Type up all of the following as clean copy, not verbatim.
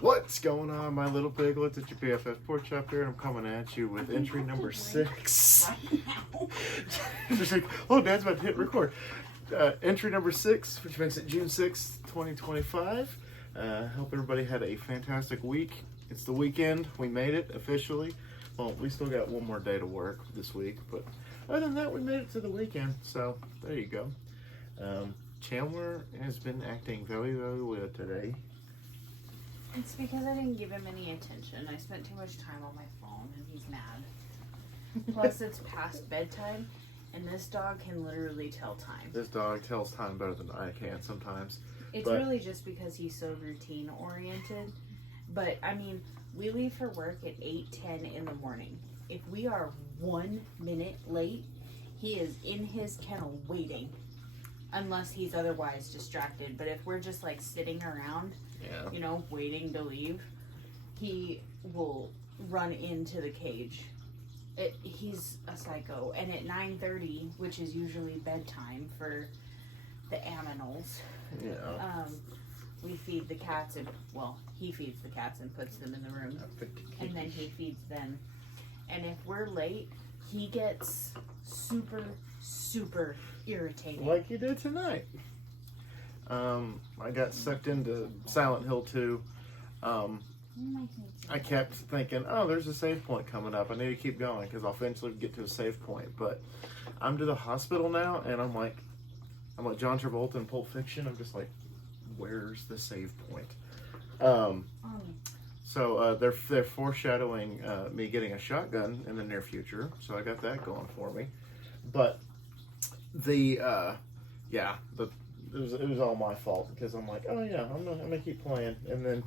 What's going on, my little piglets? It's your BFF Pork Chop here, and I'm coming at you with entry number 6. Just like, oh, Dad's about to hit record. Entry number 6, which makes it June 6th, 2025. Hope everybody had a fantastic week. It's the weekend. We made it officially. Well, we still got one more day to work this week, but other than that, we made it to the weekend. So there you go. Chandler has been acting very, very well today. It's because I didn't give him any attention. I spent too much time on my phone and he's mad. Plus it's past bedtime and this dog can literally tell time. This dog tells time better than I can sometimes. It's really just because he's so routine oriented. But I mean, we leave for work at 8:10 in the morning. If we are 1 minute late, he is in his kennel waiting. Unless he's otherwise distracted. But if we're just like sitting around, you know, waiting to leave, he will run into the cage. He's a psycho. And at 9:30, which is usually bedtime for the animals, we feed the cats and, well, he feeds the cats and puts them in the room. And then he feeds them. And if we're late, he gets super irritating. Like you did tonight. I got sucked into Silent Hill 2. I kept thinking, oh, there's a save point coming up. I need to keep going because I'll eventually get to a save point. But I'm to the hospital now, and I'm like John Travolta in Pulp Fiction. I'm just like, where's the save point? So they're foreshadowing me getting a shotgun in the near future. So I got that going for me. But it was all my fault because I'm like, oh yeah, I'm gonna keep playing, and then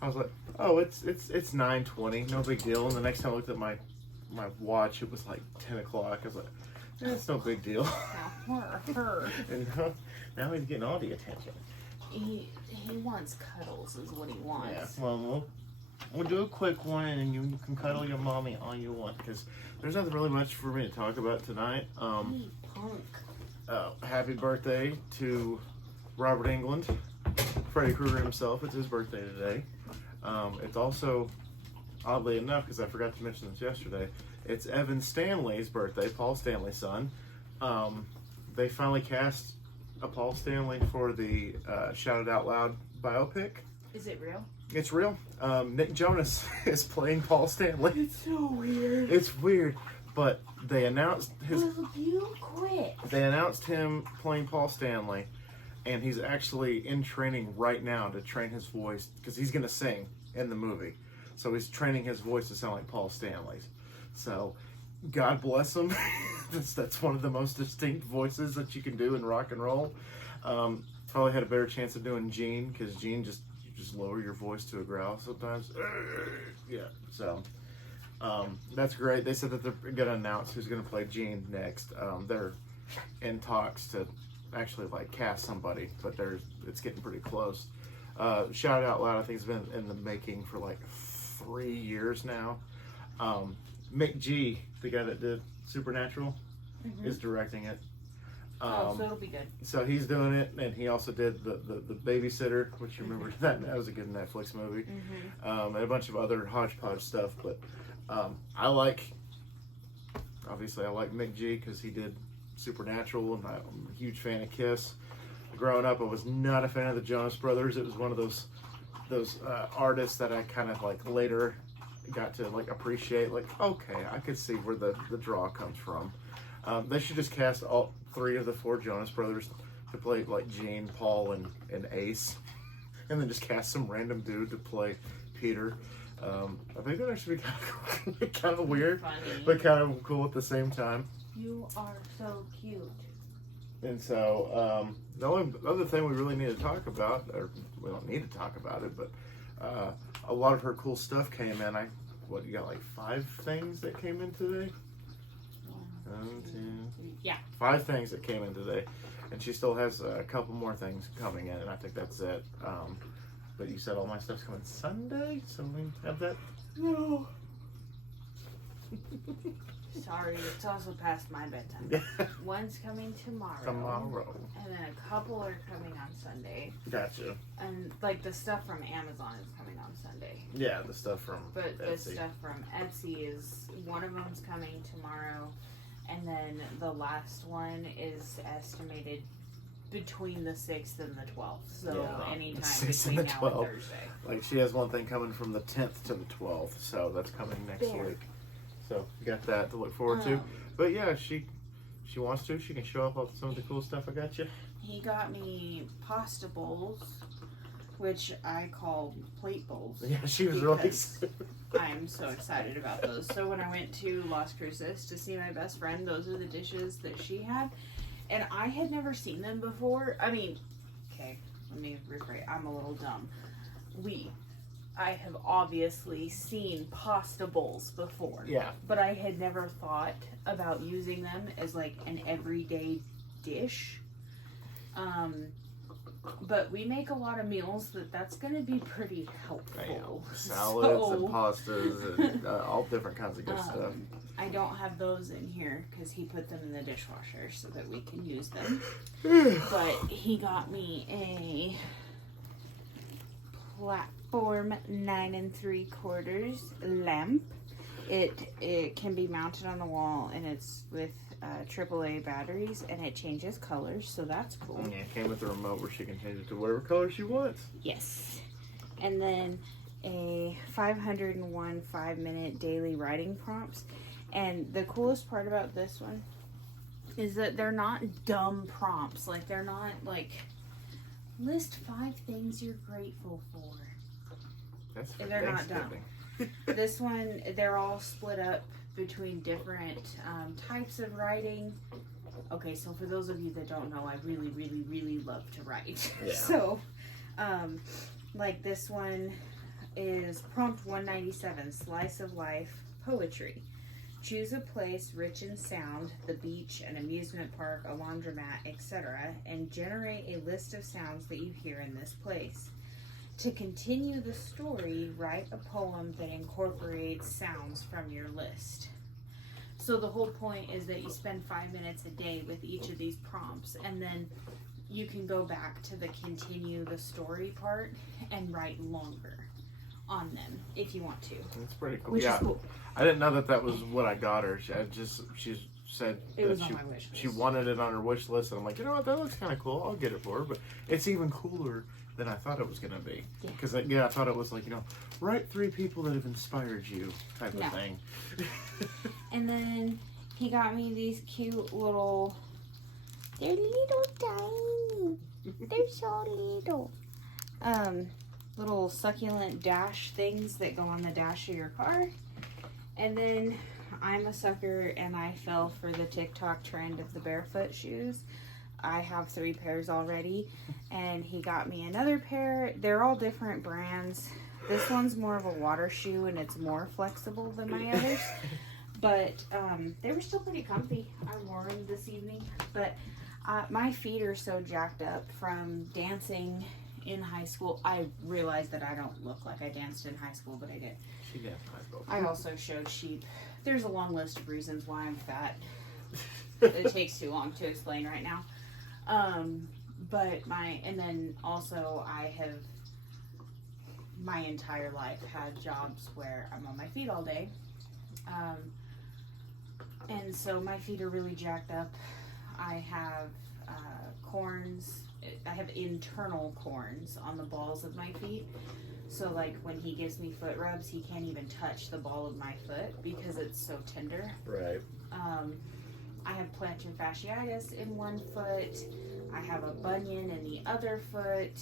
I was like, oh, it's 9:20, no big deal. And the next time I looked at my watch, it was like 10 o'clock. I was like, it's no big deal. And now he's getting all the attention. He wants cuddles, is what he wants. Yeah, well, we'll do a quick one, and you can cuddle your mommy all you want because there's nothing really much for me to talk about tonight. Hey, punk. Happy birthday to Robert Englund, Freddy Krueger himself. It's his birthday today. It's also, oddly enough, because I forgot to mention this yesterday, it's Evan Stanley's birthday, Paul Stanley's son. They finally cast a Paul Stanley for the Shout It Out Loud biopic. Is it real? It's real. Nick Jonas is playing Paul Stanley. It's so weird. It's weird, but they announced Will you quit? They announced him playing Paul Stanley, and he's actually in training right now to train his voice because he's going to sing in the movie. So he's training his voice to sound like Paul Stanley's. So God bless him. That's one of the most distinct voices that you can do in rock and roll. Probably had a better chance of doing Gene because Gene just lower your voice to a growl sometimes. Yeah, so that's great. They said that they're going to announce who's going to play Gene next. They're in talks to actually like cast somebody, but it's getting pretty close. Shout It Out Loud, I think, has been in the making for like 3 years now. Mick G, the guy that did Supernatural, is directing it. So it'll be good. So he's doing it, and he also did the Babysitter, which you remember that was a good Netflix movie, and a bunch of other hodgepodge stuff. But I like Mick G because he did Supernatural, and I'm a huge fan of Kiss. Growing up, I was not a fan of the Jonas Brothers. It was one of those artists that I kind of like later got to like appreciate. Like, okay, I could see where the draw comes from. They should just cast all 3 of the 4 Jonas Brothers to play like Gene, Paul, and Ace, and then just cast some random dude to play Peter. I think that actually be kind of weird, but kind of cool at the same time. You are so cute. And so the only other thing we really need to talk about, or we don't need to talk about it, but a lot of her cool stuff came in. You got like 5 things that came in today? 1, 2, yeah, 5 things that came in today, and she still has a couple more things coming in, and I think that's it. But you said all my stuff's coming Sunday, so we have that. No. Sorry, it's also past my bedtime. One's coming tomorrow. Tomorrow. And then a couple are coming on Sunday. Gotcha. And like the stuff from Amazon is coming on Sunday. Yeah, the stuff from But Etsy. the stuff from Etsy is, one of them's coming tomorrow. And then the last one is estimated between the 6th and the 12th. So anytime 6th between and the now and 12th. Thursday. Like, she has one thing coming from the 10th to the 12th, so that's coming next There. week. So, you got that to look forward to. But yeah, she wants to. She can show off all some of the cool stuff I got you. He got me pasta bowls, which I call plate bowls. Yeah, she was really Because excited. I'm so excited about those. So when I went to Las Cruces to see my best friend, those are the dishes that she had. And I had never seen them before. I mean, okay, let me rephrase. I'm a little dumb. I have obviously seen pasta bowls before. Yeah. But I had never thought about using them as like an everyday dish. But we make a lot of meals that's going to be pretty helpful. Salads and pastas and all different kinds of good stuff. I don't have those in here because he put them in the dishwasher so that we can use them. But he got me a platform 9 3/4 lamp. It can be mounted on the wall, and it's with AAA batteries, and it changes colors, so that's cool. Yeah, it came with a remote where she can change it to whatever color she wants. Yes. And then a 501 5-minute daily writing prompts. And the coolest part about this one is that they're not dumb prompts. Like, they're not like, list 5 things you're grateful for. That's for They're not dumb. Thanksgiving. This one, they're all split up between different types of writing. Okay, so for those of you that don't know, I really, really, really love to write. Yeah. So, like this one is prompt 197, Slice of Life Poetry. Choose a place rich in sound, the beach, an amusement park, a laundromat, etc., and generate a list of sounds that you hear in this place. To continue the story, write a poem that incorporates sounds from your list. So the whole point is that you spend 5 minutes a day with each of these prompts, and then you can go back to the continue the story part and write longer on them if you want to. That's pretty cool. Which Yeah, is cool. I didn't know that was what I got her. She said It that was on my wish list. she wanted it on her wish list, and I'm like, you know what, that looks kind of cool. I'll get it for her. But it's even cooler than I thought it was going to be. Yeah. Because I thought it was like, write 3 people that have inspired you type of thing. And then he got me these cute little, they're little tiny, they're so little, little succulent dash things that go on the dash of your car. And then I'm a sucker and I fell for the TikTok trend of the barefoot shoes. I have 3 pairs already, and he got me another pair. They're all different brands. This one's more of a water shoe and it's more flexible than my others. But they were still pretty comfy. I wore them this evening. But my feet are so jacked up from dancing in high school. I realized that I don't look like I danced in high school, but I did. She danced in high school. I also showed sheep. There's a long list of reasons why I'm fat. It takes too long to explain right now. And then also I have my entire life had jobs where I'm on my feet all day. And so my feet are really jacked up. I have corns. I have internal corns on the balls of my feet. So like when he gives me foot rubs, he can't even touch the ball of my foot because it's so tender. Right. I have plantar fasciitis in one foot. I have a bunion in the other foot.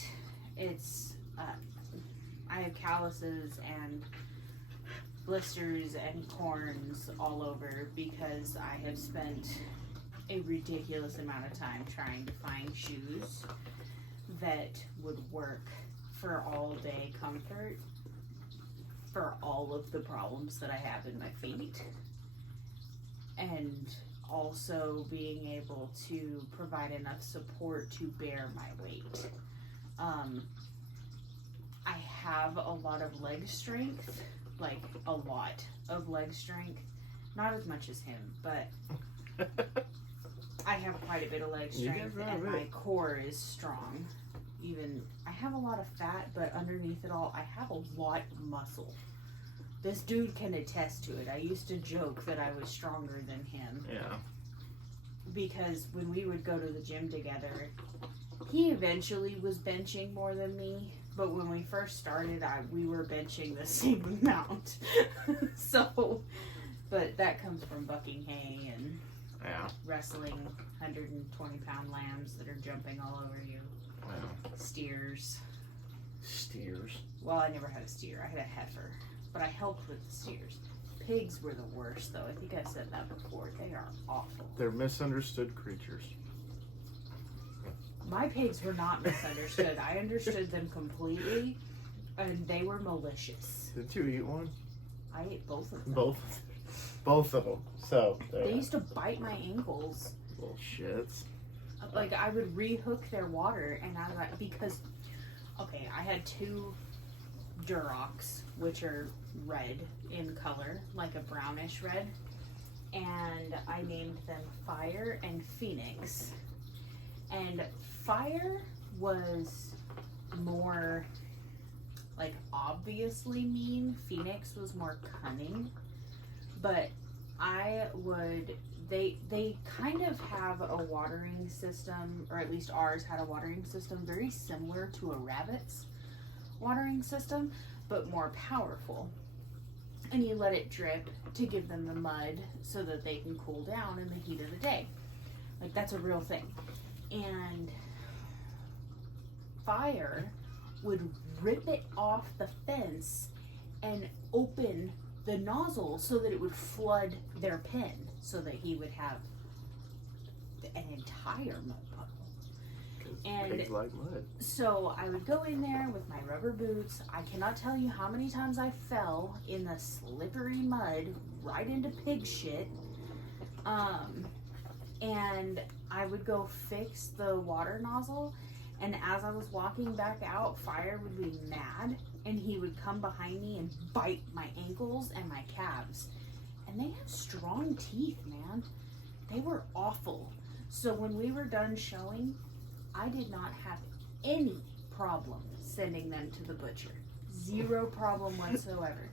I have calluses and blisters and corns all over because I have spent a ridiculous amount of time trying to find shoes that would work for all day comfort for all of the problems that I have in my feet, and also being able to provide enough support to bear my weight. I have a lot of leg strength, like a lot of leg strength, Not as much as him, but I have quite a bit of leg strength, and my core is strong. Even, I have a lot of fat, but underneath it all, I have a lot of muscle. This dude can attest to it. I used to joke that I was stronger than him. Yeah. Because when we would go to the gym together, he eventually was benching more than me. But when we first started, we were benching the same amount. So, but that comes from bucking hay and wrestling 120-pound lambs that are jumping all over you. Wow. Steers. Steers? Well, I never had a steer. I had a heifer. But I helped with the steers. Pigs were the worst, though. I think I've said that before. They are awful. They're misunderstood creatures. My pigs were not misunderstood. I understood them completely, and they were malicious. Didn't you eat one? I ate both of them. Both of them. So they used to bite my ankles. Little shits. Like, I would rehook their water, and I was like, because, okay, I had 2 Durocs, which are red in color, like a brownish red, and I named them Fire and Phoenix. And Fire was more, like, obviously mean. Phoenix was more cunning. But they kind of have a watering system, or at least ours had a watering system very similar to a rabbit's watering system, but more powerful. And you let it drip to give them the mud so that they can cool down in the heat of the day. Like, that's a real thing. And Fire would rip it off the fence and open the nozzle so that it would flood their pen, so that he would have an entire mud puddle. And pigs like mud. So I would go in there with my rubber boots. I cannot tell you how many times I fell in the slippery mud right into pig shit. And I would go fix the water nozzle, and as I was walking back out, Fire would be mad, and he would come behind me and bite my ankles and my calves. And they have strong teeth, man. They were awful. So when we were done showing, I did not have any problem sending them to the butcher. 0 problem whatsoever.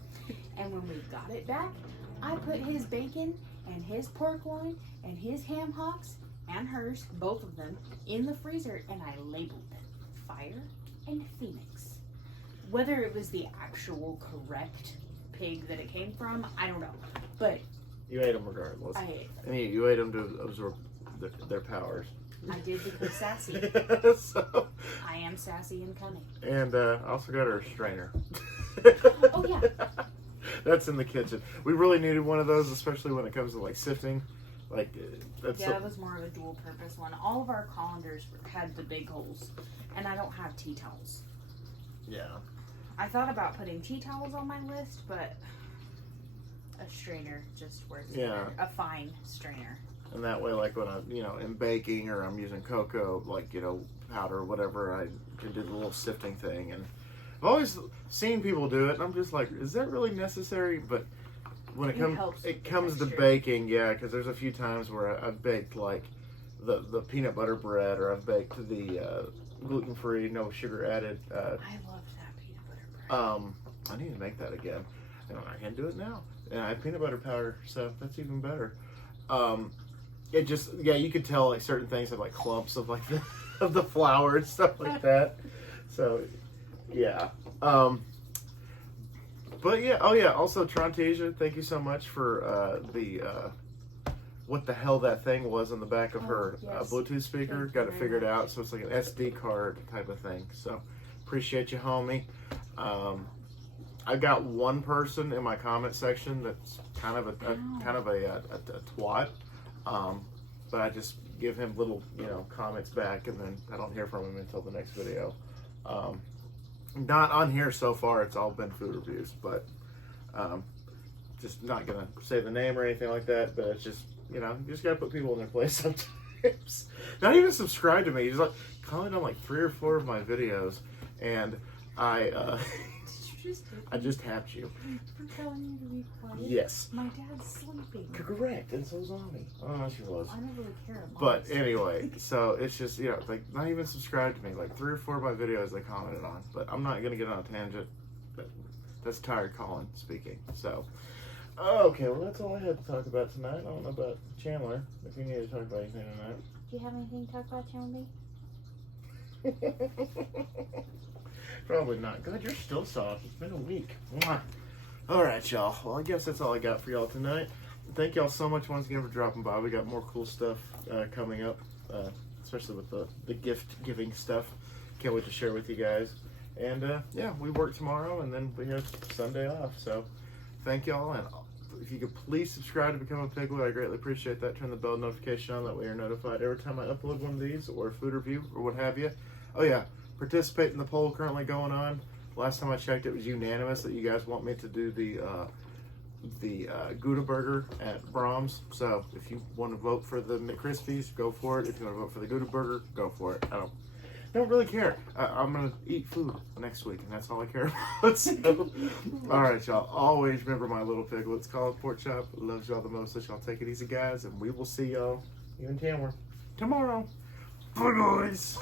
And when we got it back, I put his bacon and his pork loin and his ham hocks and hers, both of them, in the freezer, and I labeled them Fire and Phoenix. Whether it was the actual correct pig that it came from, I don't know. But you ate them regardless. I ate them. And you ate them to absorb their powers. I did because sassy. So, I am sassy and cunning. And I also got her a strainer. Oh, yeah. That's in the kitchen. We really needed one of those, especially when it comes to like sifting. Like, that was more of a dual purpose one. All of our colanders had the big holes, and I don't have tea towels. Yeah. I thought about putting tea towels on my list, but a strainer just works better. A fine strainer. And that way, like when I'm, in baking or I'm using cocoa, like, powder or whatever, I can do the little sifting thing. And I've always seen people do it, and I'm just like, is that really necessary? But when it comes to baking, yeah, because there's a few times where I've baked like the peanut butter bread, or I've baked the gluten-free, no sugar added. I love that peanut butter bread. I need to make that again. And I can do it now. And I have peanut butter powder, so that's even better. It just, you could tell like certain things have like clumps of like of the flour and stuff like that. So, yeah. But yeah, also Trontasia, thank you so much for the what the hell that thing was on the back of her Bluetooth speaker. Got it figured out, so it's like an SD card type of thing. So appreciate you, homie. I got one person in my comment section that's kind of a twat, but I just give him little comments back, and then I don't hear from him until the next video. Not on here so far, it's all been food reviews, but just not gonna say the name or anything like that, but it's just, you just gotta put people in their place sometimes. Not even subscribe to me, just like comment on like 3 or 4 of my videos, and I just did. I just tapped you. For telling you to be quiet. Yes. My dad's sleeping. Correct, and so's Ami. Oh, she was. I don't really care. But anyway, so it's just, you know, like, not even subscribed to me. Like, 3 or 4 of my videos they commented on. But I'm not going to get on a tangent. That's tired Colin speaking. So, okay, well, that's all I had to talk about tonight. I don't know about Chandler, if you need to talk about anything tonight. Do you have anything to talk about, Chandler? Probably not. God, you're still soft. It's been a week. Mwah. All right, y'all. Well, I guess that's all I got for y'all tonight. Thank y'all so much once again for dropping by. We got more cool stuff coming up, especially with the gift giving stuff. Can't wait to share with you guys. And yeah, we work tomorrow, and then we have Sunday off. So thank y'all, and if you could please subscribe to become a Piglet, I greatly appreciate that. Turn the bell notification on, that way you're notified every time I upload one of these, or a food review, or what have you. Oh yeah, participate in the poll currently going on. Last time I checked, it was unanimous that you guys want me to do the Gouda burger at Brahms. So if you want to vote for the McCrispies, go for it. If you want to vote for the Gouda burger, go for it. I don't really care. I'm gonna eat food next week, and that's all I care about. So, all right, y'all. Always remember my little piglets. Colin Pork Chop loves y'all the most. So y'all take it easy, guys, and we will see y'all, you and Tamara, tomorrow. Bye, guys.